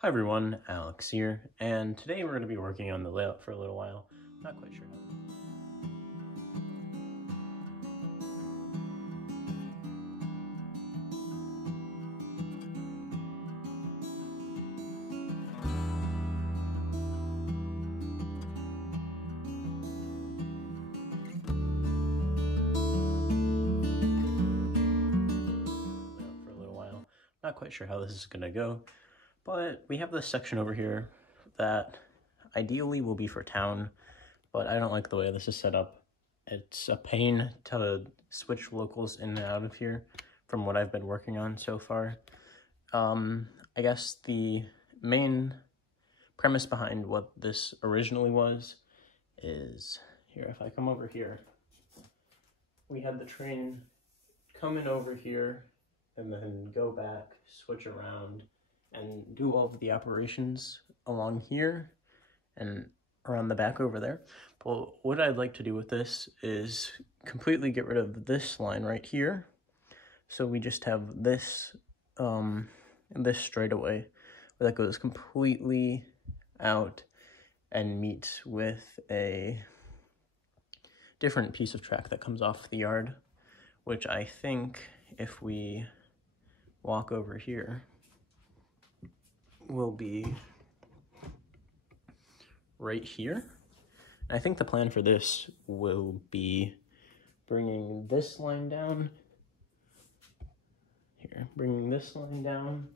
Hi everyone, Alex here, and today we're going to be working on the layout for a little while. Not quite sure how. For a little while. Not quite sure how this is going to go, but we have this section over here that ideally will be for town, but I don't like the way this is set up. It's a pain to switch locals in and out of here from what I've been working on so far. I guess the main premise behind what this originally was is here. If I come over here, we had the train come in over here and then go back, switch around, and do all of the operations along here and around the back over there. But what I'd like to do with this is completely get rid of this line right here. So we just have this, this straightaway that goes completely out and meets with a different piece of track that comes off the yard, which I think if we walk over here will be right here. And I think the plan for this will be bringing this line down here, bringing this line down,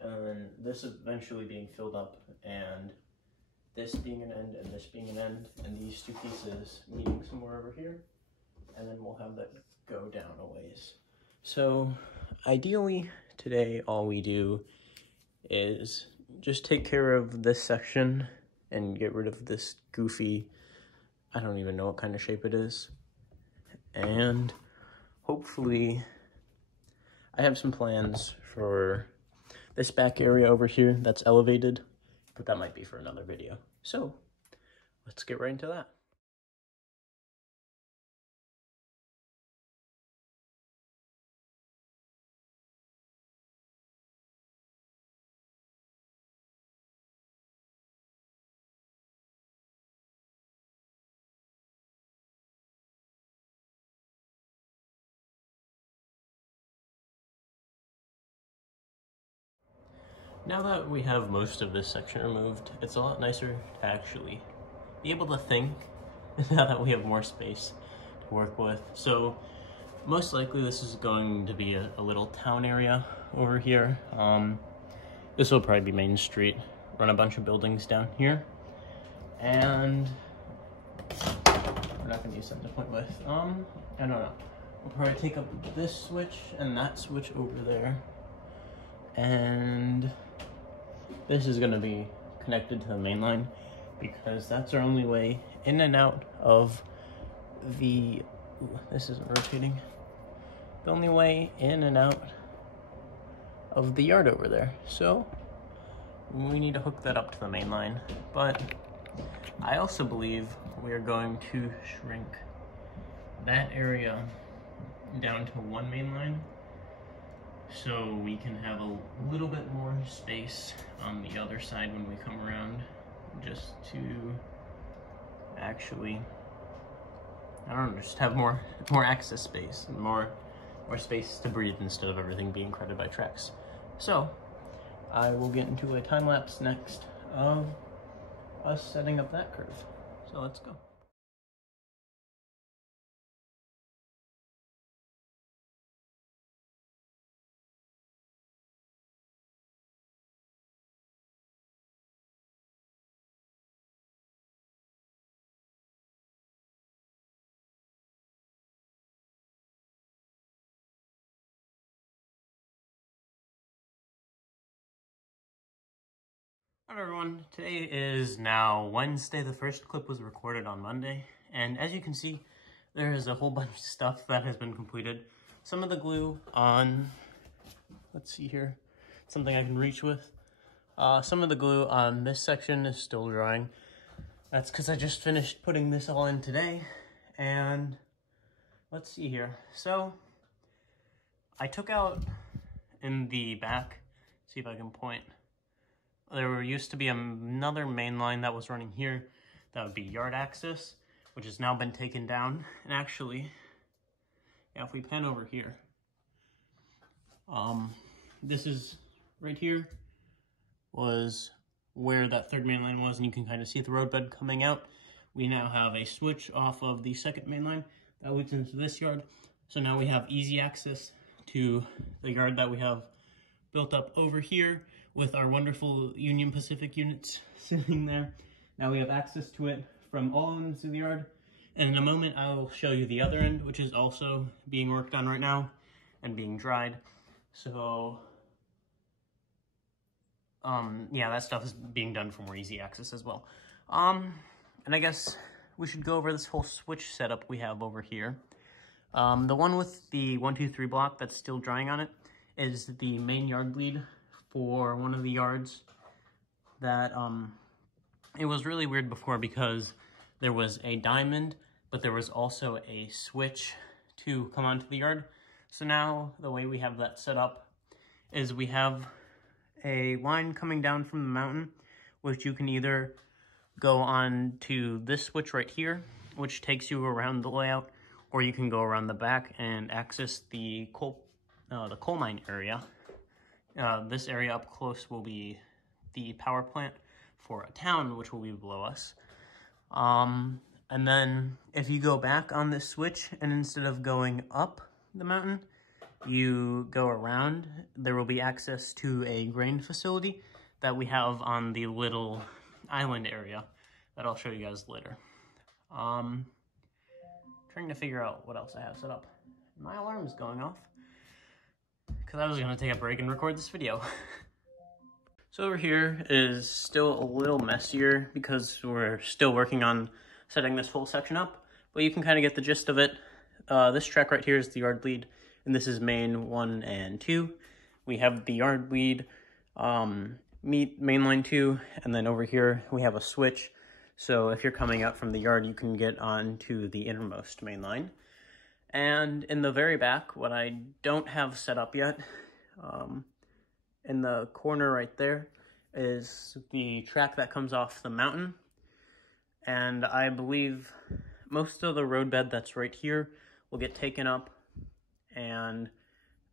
and then this eventually being filled up, and this being an end and this being an end, and these two pieces meeting somewhere over here, and then we'll have that go down a ways. So ideally today all we do is just take care of this section and get rid of this goofy, I don't even know what kind of shape it is. And hopefully I have some plans for this back area over here that's elevated, but that might be for another video. So let's get right into that. Now that we have most of this section removed, it's a lot nicer to actually be able to think now that we have more space to work with. So most likely this is going to be a little town area over here. This will probably be Main Street, run a bunch of buildings down here, and we're not going to use center point with. I don't know. We'll probably take up this switch and that switch over there, and this is going to be connected to the main line because that's our only way in and out of the, ooh, this isn't rotating, the only way in and out of the yard over there. So we need to hook that up to the main line, but I also believe we are going to shrink that area down to one main line so we can have a little bit more space on the other side when we come around, just to actually, I don't know, just have more access space and more space to breathe instead of everything being crowded by tracks. So I will get into a time lapse next of us setting up that curve. So let's go. Alright everyone, today is now Wednesday. The first clip was recorded on Monday, and as you can see, there is a whole bunch of stuff that has been completed. Some of the glue on, let's see here, something I can reach with. Some of the glue on this section is still drying. That's because I just finished putting this all in today, and let's see here. So, I took out in the back, see if I can point, there used to be another main line that was running here. That would be yard access, which has now been taken down. And actually, yeah, if we pan over here, this is right here was where that third main line was, and you can kind of see the roadbed coming out. We now have a switch off of the second main line that leads into this yard. So now we have easy access to the yard that we have built up over here with our wonderful Union Pacific units sitting there. Now we have access to it from all ends of the yard. And in a moment, I'll show you the other end, which is also being worked on right now and being dried. So, yeah, that stuff is being done for more easy access as well. And I guess we should go over this whole switch setup we have over here. The one with the 1, 2, 3 block that's still drying on it is the main yard lead for one of the yards that, it was really weird before because there was a diamond, but there was also a switch to come onto the yard. So now the way we have that set up is we have a line coming down from the mountain, which you can either go on to this switch right here, which takes you around the layout, or you can go around the back and access the coal mine area. This area up close will be the power plant for a town, which will be below us. And then if you go back on this switch, and instead of going up the mountain, you go around, there will be access to a grain facility that we have on the little island area that I'll show you guys later. Trying to figure out what else I have set up. My alarm is going off because I was going to take a break and record this video. So over here is still a little messier because we're still working on setting this whole section up, but you can kind of get the gist of it. This track right here is the yard lead, and this is main 1 and 2. We have the yard lead, main line 2, and then over here we have a switch. So if you're coming out from the yard, you can get onto the innermost main line. And in the very back, what I don't have set up yet, in the corner right there is the track that comes off the mountain. And I believe most of the roadbed that's right here will get taken up, and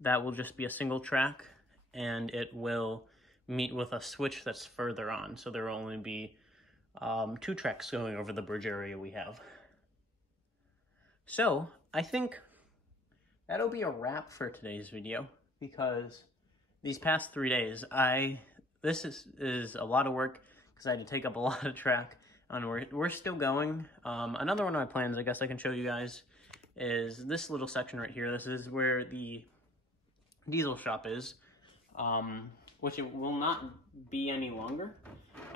that will just be a single track, and it will meet with a switch that's further on. So there will only be 2 tracks going over the bridge area we have. So I think that'll be a wrap for today's video, because these past 3 days, this is a lot of work because I had to take up a lot of track, and we're still going. Another one of my plans, I guess I can show you guys, is this little section right here. This is where the diesel shop is, which it will not be any longer.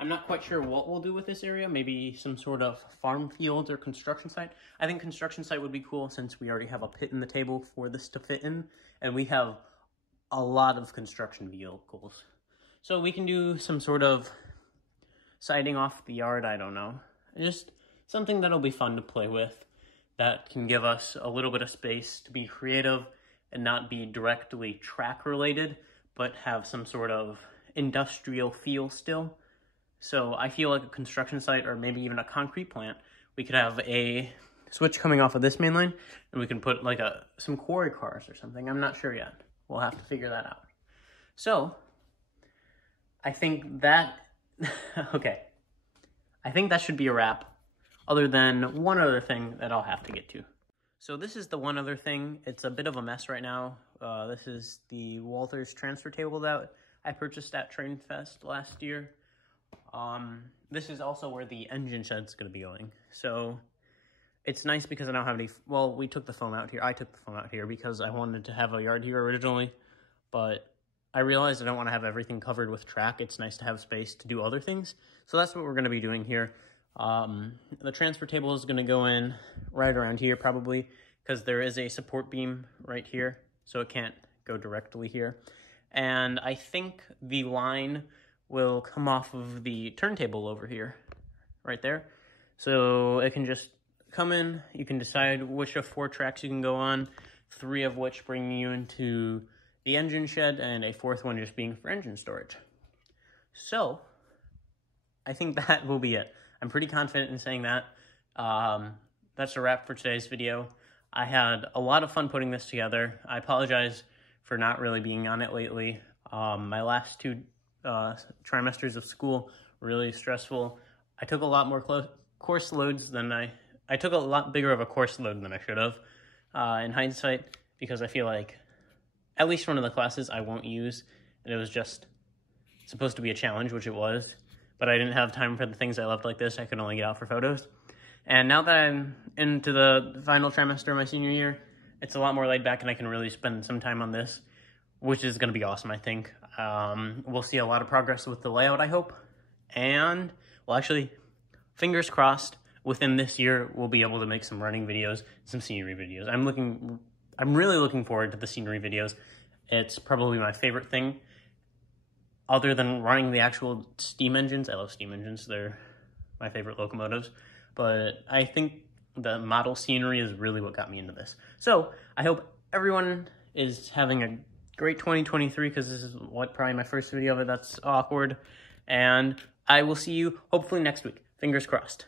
I'm not quite sure what we'll do with this area. Maybe some sort of farm field or construction site. I think construction site would be cool since we already have a pit in the table for this to fit in, and we have a lot of construction vehicles. So we can do some sort of siding off the yard, I don't know. Just something that'll be fun to play with, that can give us a little bit of space to be creative and not be directly track related, but have some sort of industrial feel still. So I feel like a construction site, or maybe even a concrete plant, we could have a switch coming off of this main line, and we can put like some quarry cars or something. I'm not sure yet. We'll have to figure that out. So I think that, okay. I think that should be a wrap, other than one other thing that I'll have to get to. So this is the one other thing. It's a bit of a mess right now. This is the Walters transfer table that I purchased at Train Fest last year. This is also where the engine shed's going to be going. So it's nice because I don't have any, well, we took the foam out here. I took the foam out here because I wanted to have a yard here originally, but I realized I don't want to have everything covered with track. It's nice to have space to do other things. So that's what we're going to be doing here. The transfer table is going to go in right around here probably, because there is a support beam right here, so it can't go directly here. And I think the line will come off of the turntable over here, right there. So it can just come in, you can decide which of 4 tracks you can go on, 3 of which bring you into the engine shed, and a 4th one just being for engine storage. So I think that will be it. I'm pretty confident in saying that. That's a wrap for today's video. I had a lot of fun putting this together. I apologize for not really being on it lately. My last 2 trimesters of school were really stressful. I took a lot more course loads than I took a lot bigger of a course load than I should have in hindsight, because I feel like at least one of the classes I won't use, and it was just supposed to be a challenge, which it was, but I didn't have time for the things I loved like this. I could only get out for photos. And now that I'm into the final trimester of my senior year, it's a lot more laid back and I can really spend some time on this, which is going to be awesome, I think. We'll see a lot of progress with the layout, I hope. And, well, actually, fingers crossed, within this year, we'll be able to make some running videos, some scenery videos. I'm really looking forward to the scenery videos. It's probably my favorite thing, other than running the actual steam engines. I love steam engines. They're my favorite locomotives. But I think the model scenery is really what got me into this. So I hope everyone is having a great 2023, because this is probably my first video of it that's awkward. And I will see you hopefully next week. Fingers crossed.